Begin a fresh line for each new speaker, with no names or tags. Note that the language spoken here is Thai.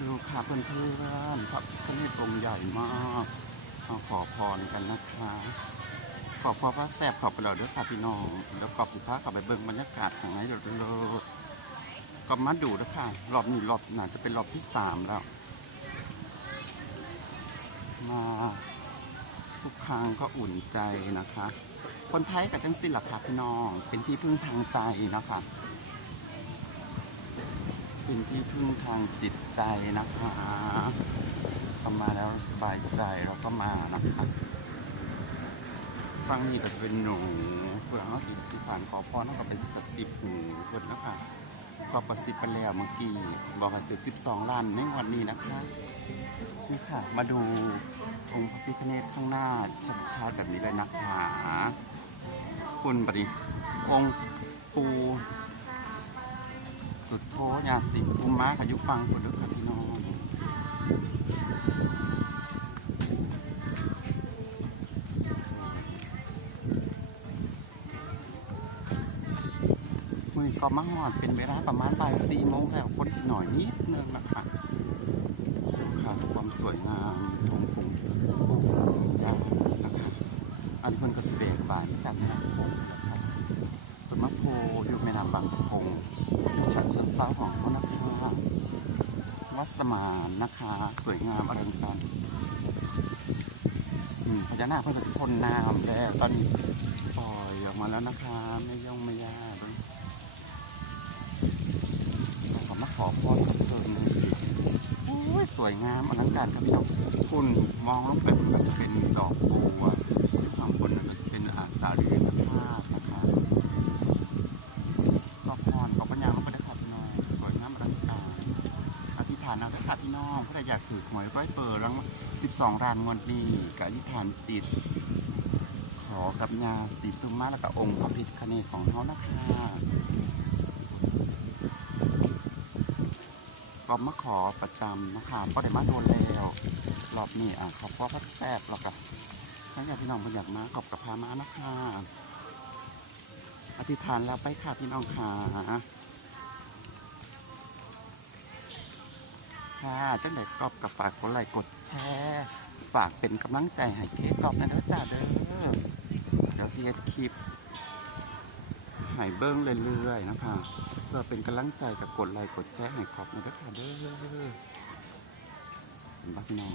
ดูค่ะเพื่อนๆพระพิฆเนศองค์ใหญ่มากมาขอพรกันนะคะ ขอพรพระแสบขอบไปแล้วเด้วยค่ะพี่น้อง แล้วกอบสิพาขับไปเบิ่งบรรยากาศข้างในเดี๋ยวเลิศก็มาดูด้วค่ะรอบนี้รอบน่าจะเป็นรอบที่สามแล้ว มาทุกครั้งก็อุ่นใจนะคะ คนไทยกับจังสินหลักค่ะพี่น้อง เป็นที่พึ่งทางใจนะคะ เป็นที่พึ่งทางจิตใจนะคะพอมาแล้วสบายใจเราก็มานะคะฟังนี่ก็จะเป็นหนูเพื่อเอาสิทธิฐานขอพรแล้วก็เป็นกระสิบหูเพื่อนนะคะก็ประสิบไปแล้วเมื่อกี้บอกให้ตึก12ล้านในวันนี้นะคะนี่ค่ะ มาดูองค์พระพิฆเนศข้างหน้าชัดๆแบบนี้เลยนะคะคุณปริองค์ปู สุดโทยาสิภูมิมาอายุฟังคนเดึกครับพี่น้องมือก็มาหอดเป็นเวลาประมาณบ่ายสี่โมงแล้วคนสิหน่อยนิดนึงนะคะค่ะความสวยงามทงผงยาวนะคะอันนี้เพิ่นก็สิเบกบานจากแม่น้ำโขงนะคะต้นมะโพอยู่แม่น้ำบางประกง ฉันเชิงเซาของเขานะคะวัดสมานนะคะ สวยงามอลังการอืมพญานาคเพิ่งจะพ่นน้ำแล้วตอนนี้ปล่อยออกมาแล้วนะคะไม่ย่องไม่ยากด้วยขอมาขอพรกับเธอเลยโอ้ยสวยงามอลังการครับพี่น้องคุณมองลงไปมันจะเป็นดอกบัวข้างบนนะเป็นอาสาลีธรรมชาตินะคะ ขอพรขอปัญญามาได้ค่ะพี่น้องสวยงามอลังการอธิษฐานเอาได้ค่ะพี่น้องพระอยากถือหวยร้อยเปิดแล้ว12รานงวดนี้กับอธิษฐานจิต ขอกับยาสีตุมมาแล้วก็องค์พระพิฆเนศของเขานะคะก็มาขอประจำนะคะก็ได้มาโดนแล้วรอบนี้อะขอพ่อพระแซ่บแล้วก็ถ้าอยากพี่น้องเพิ่นอยากมาขอบกับพามานะคะอธิษฐานแล้วไปค่ะพี่น้องค่ะ ค่ะจังไหนกอบกับฝากกดไลค์กดแชร์ฝากเป็นกำลังใจให้เคกอบนะเด้อจ้าเด้อเดี๋ยวซีเอคลิปหายเบิ้งเรื่อยๆนะคะเพื่อเป็นกำลังใจกับกดไลค์กดแชร์ให้กอบนะเด้อค่ะเด้อเห็นปะพี่น้อง